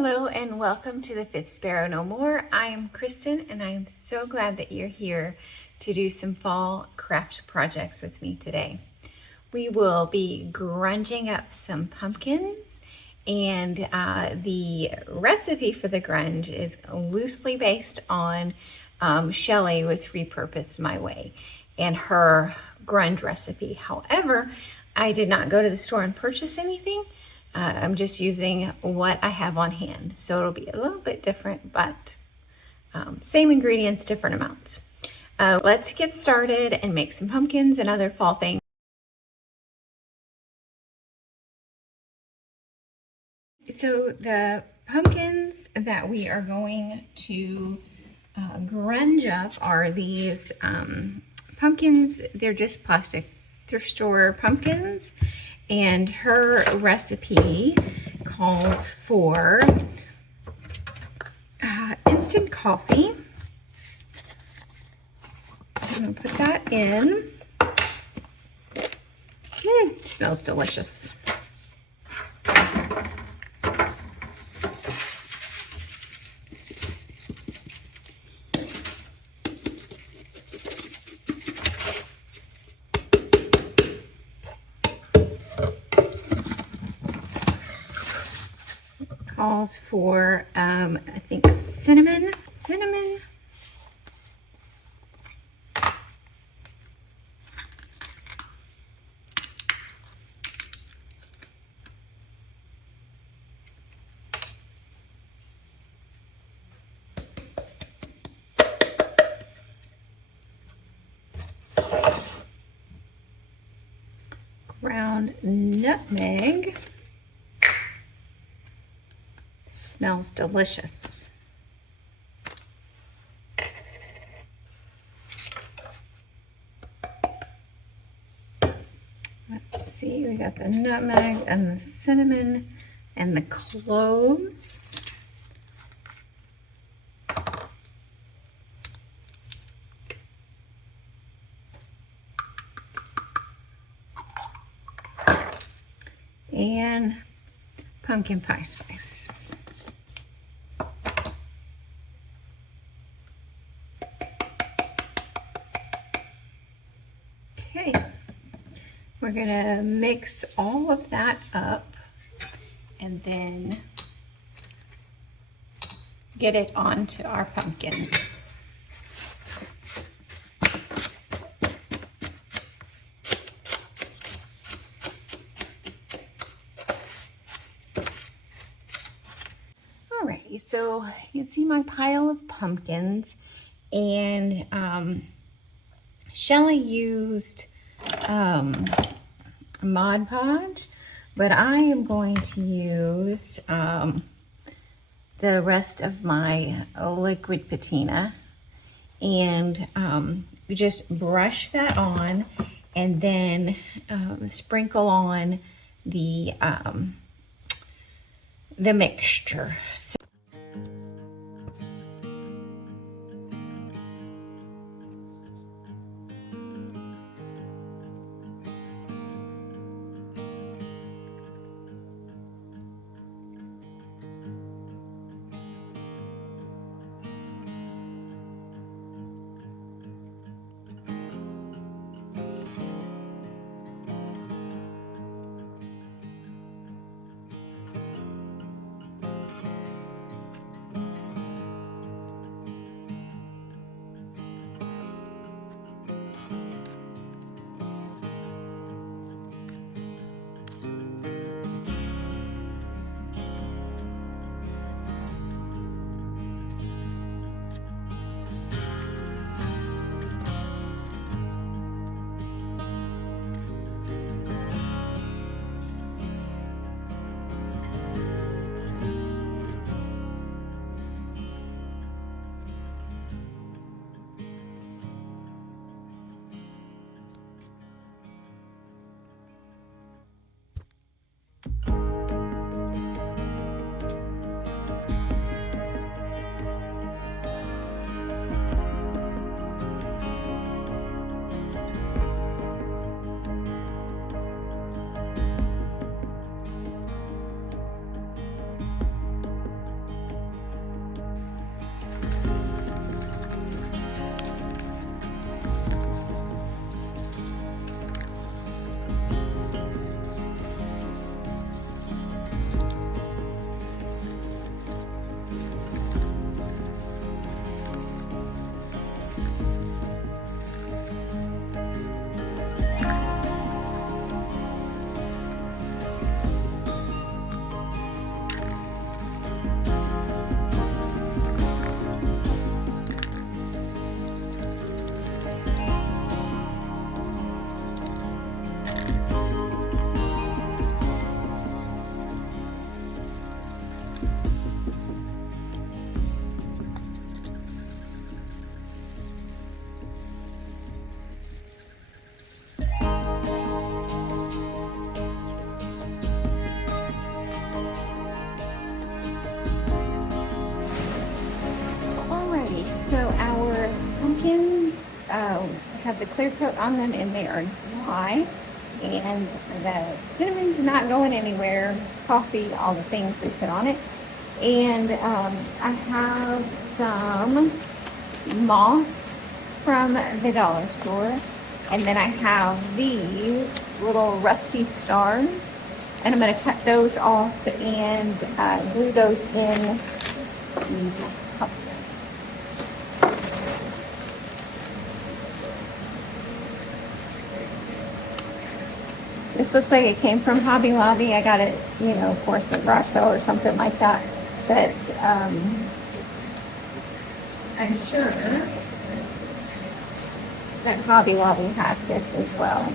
Hello and welcome to the fifth Sparrow No More. I am Kristen and I am so glad that you're here to do some fall craft projects with me today. We will be grunging up some pumpkins, and the recipe for the grunge is loosely based on Shelley with Repurposed My Way and her grunge recipe. However, I did not go to the store and purchase anything. I'm just using what I have on hand. So it'll be a little bit different, but same ingredients, different amounts. Let's get started and make some pumpkins and other fall things. So the pumpkins that we are going to grunge up are these pumpkins. They're just plastic thrift store pumpkins. And her recipe calls for instant coffee. So I'm gonna put that in. It smells delicious. Calls for, I think, cinnamon. Ground nutmeg. Smells delicious. Let's see, we got the nutmeg and the cinnamon and the cloves. And pumpkin pie spice. Okay, we're gonna mix all of that up and then get it onto our pumpkins. Alrighty, so you can see my pile of pumpkins, and Shelley used Mod Podge, but I am going to use the rest of my liquid patina and just brush that on and then sprinkle on the mixture. have the clear coat on them and they are dry. And the cinnamon's not going anywhere. Coffee, all the things we put on it. And I have some moss from the dollar store. And then I have these little rusty stars. And I'm going to cut those off and glue those in these pumpkins. This looks like it came from Hobby Lobby. I got it, you know, of course, at garage sale or something like that. But I'm sure that Hobby Lobby has this as well.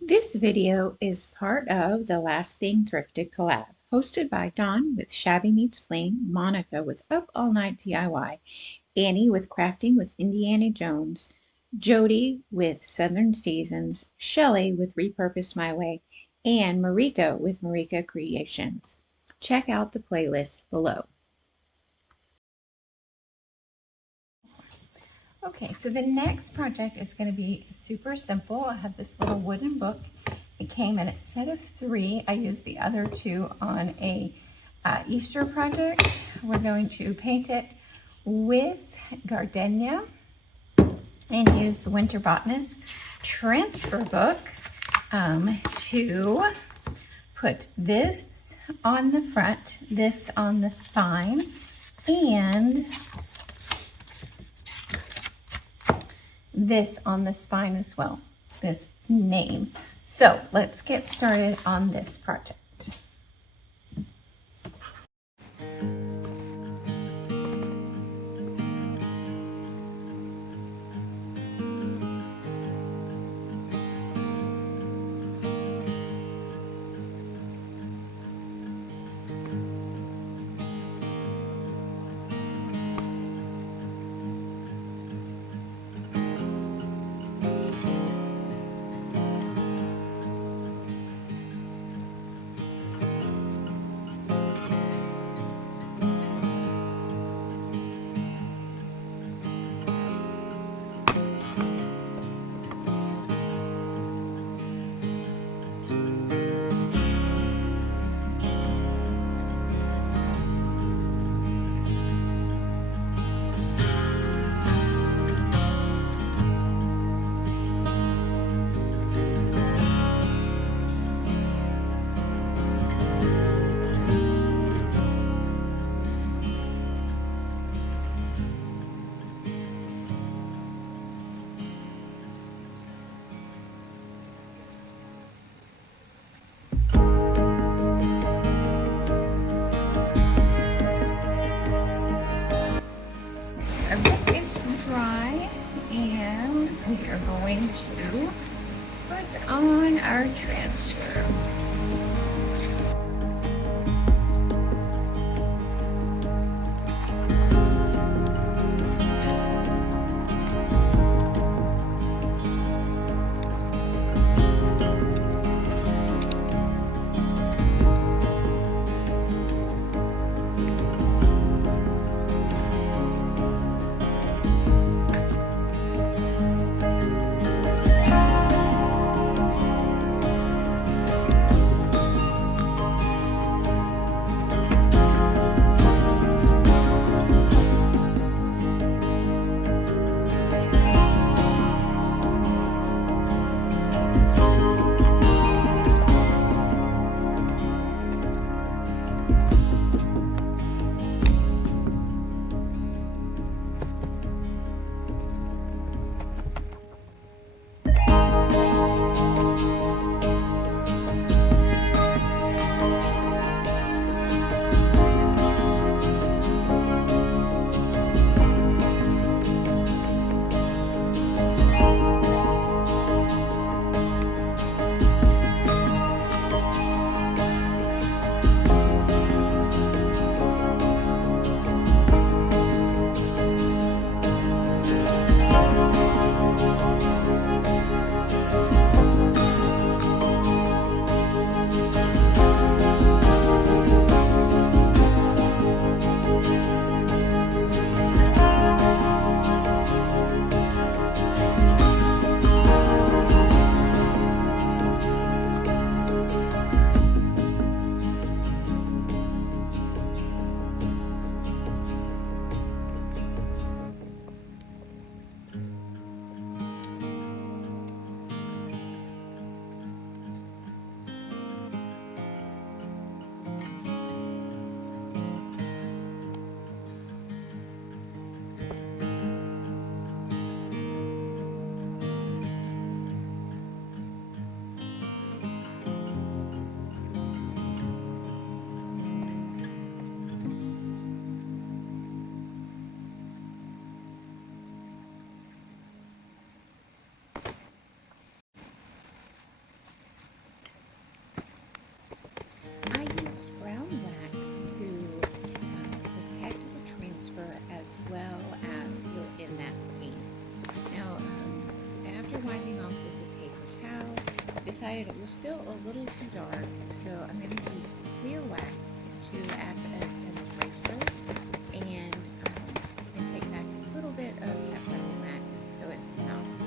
This video is part of the Last Thing Thrifted collab, hosted by Dawn with Shabby Meets Plain, Monica with Up All Night DIY, Annie with Crafting with Indiana Jones, Jody with Southern Seasons, Shelley with Repurpose My Way, and Marika with Marika Creations. Check out the playlist below. Okay, so the next project is going to be super simple. I have this little wooden book. It came in a set of 3. I used the other 2 on a Easter project. We're going to paint it with gardenia and use the Winter Botanist transfer book to put this on the front, this on the spine, and this on the spine as well, this name. So let's get started on this project. going to put on our transfer. Brown wax to protect the transfer as well as fill in that paint. Now, after wiping off with a paper towel, I decided it was still a little too dark, so I'm going to use clear wax to act as an eraser and take back a little bit of that brown wax so it's not blue.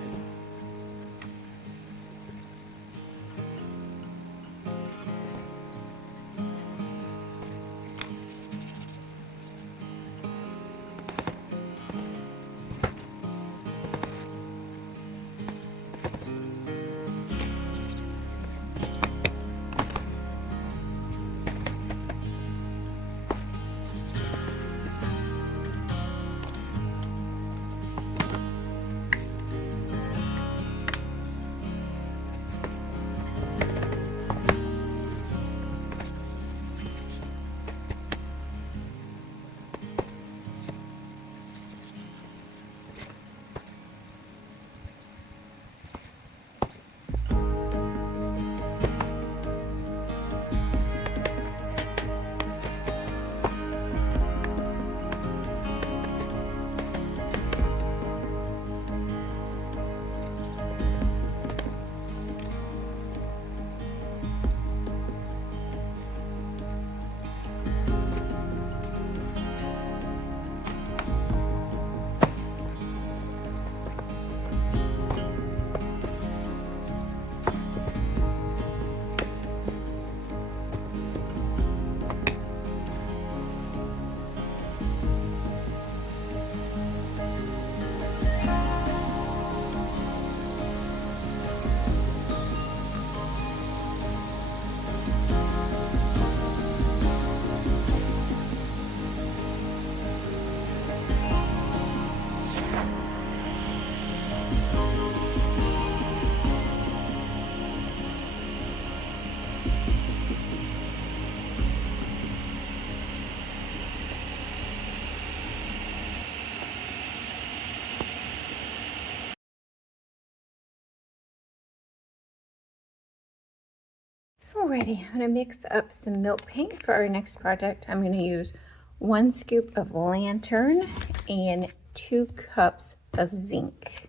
Alrighty, I'm gonna mix up some milk paint for our next project. I'm gonna use 1 scoop of lantern and 2 cups of zinc.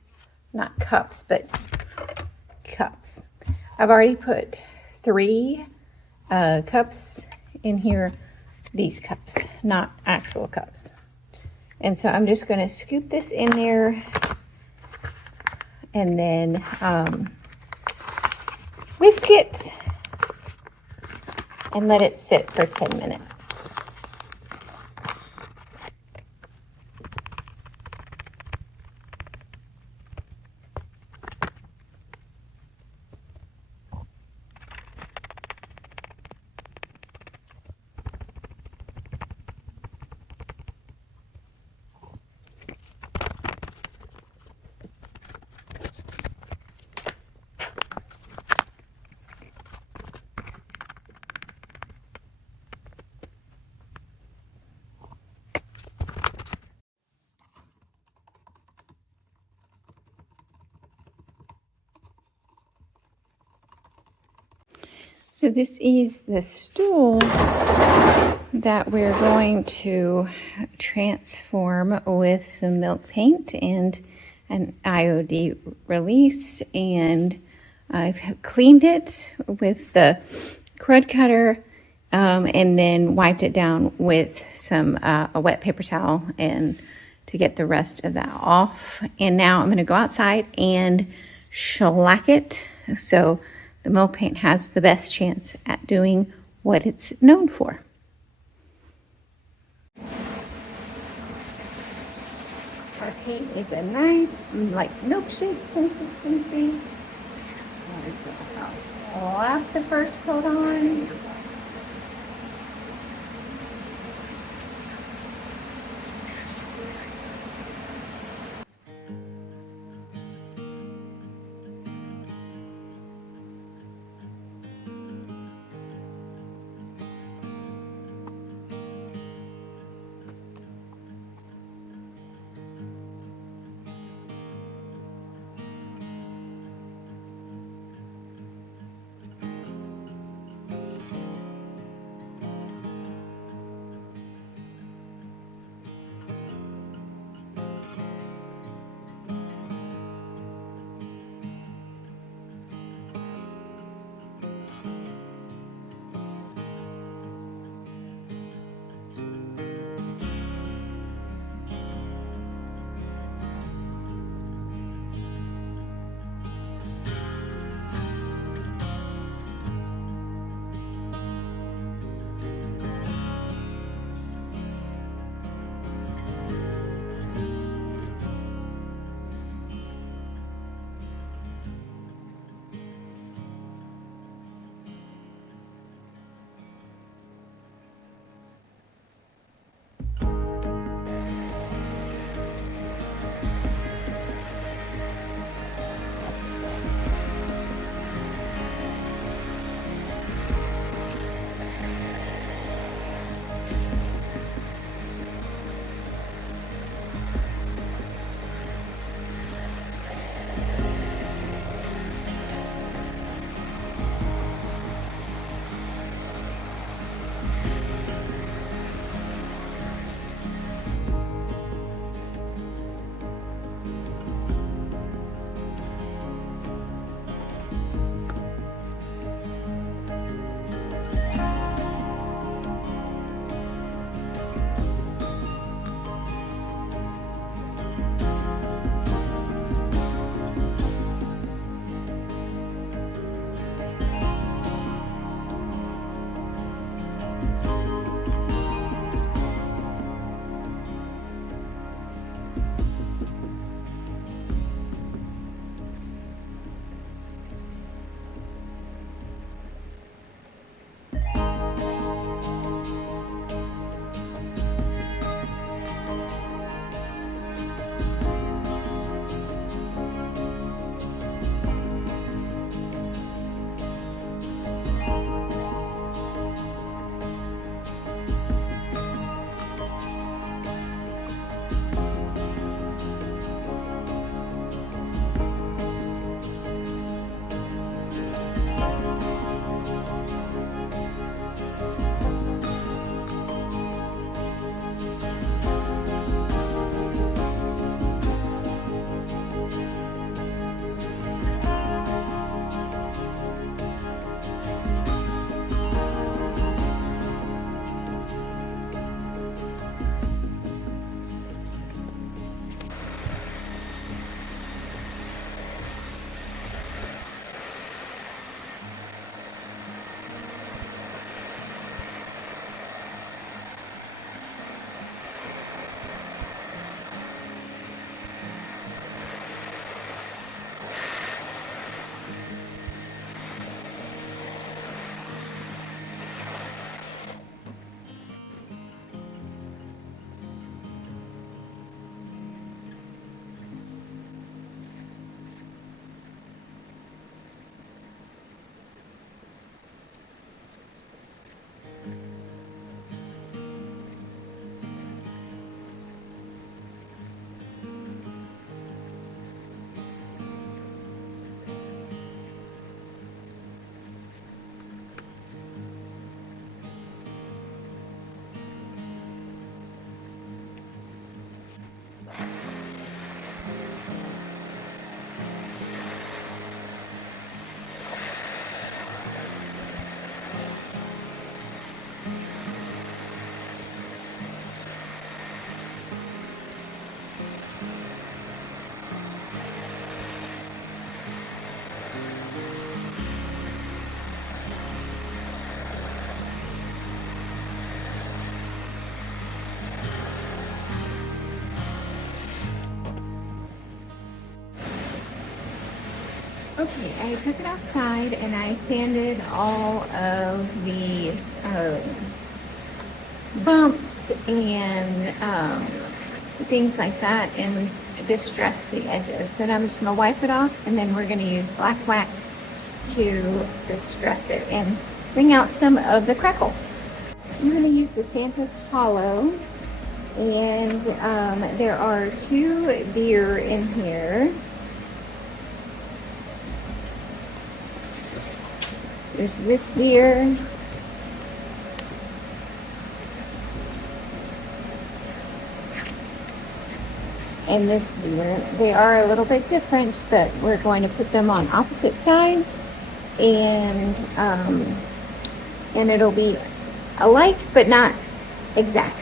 Not cups, but cups. I've already put 3 cups in here, these cups, not actual cups. And so I'm just gonna scoop this in there and then whisk it and let it sit for 10 minutes. So this is the stool that we're going to transform with some milk paint and an IOD release. And I've cleaned it with the crud cutter and then wiped it down with some a wet paper towel and to get the rest of that off. And now I'm going to go outside and shellac it. So the milk paint has the best chance at doing what it's known for. Our paint is a nice, like milkshake consistency. I'll slap the first coat on. Okay, I took it outside and I sanded all of the bumps and things like that and distress the edges. So now I'm just gonna wipe it off and then we're gonna use black wax to distress it and bring out some of the crackle. I'm gonna use the Santa's Hollow, and there are 2 deer in here. There's this deer. And this deer. They are a little bit different, but we're going to put them on opposite sides, and it'll be alike but not exact.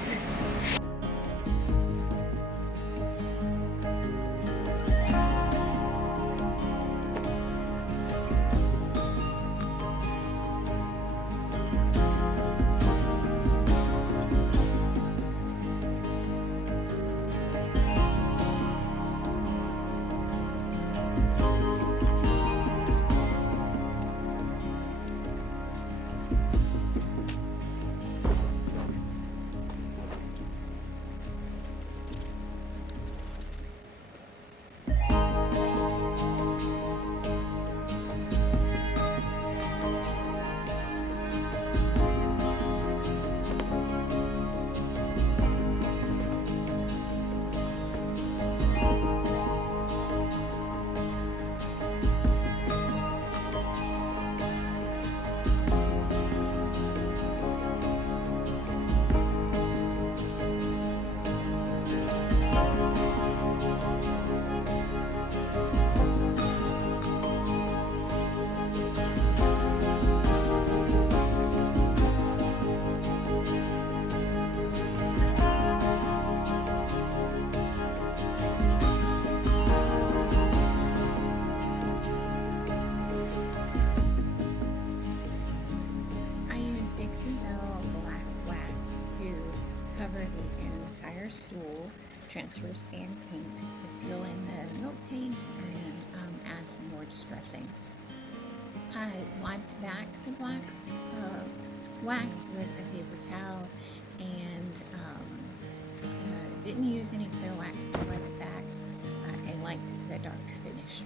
Cover the entire stool, transfers and paint to seal in the milk paint and add some more distressing. I wiped back the black wax with a paper towel and didn't use any clear wax to wipe it back. I liked the dark finish.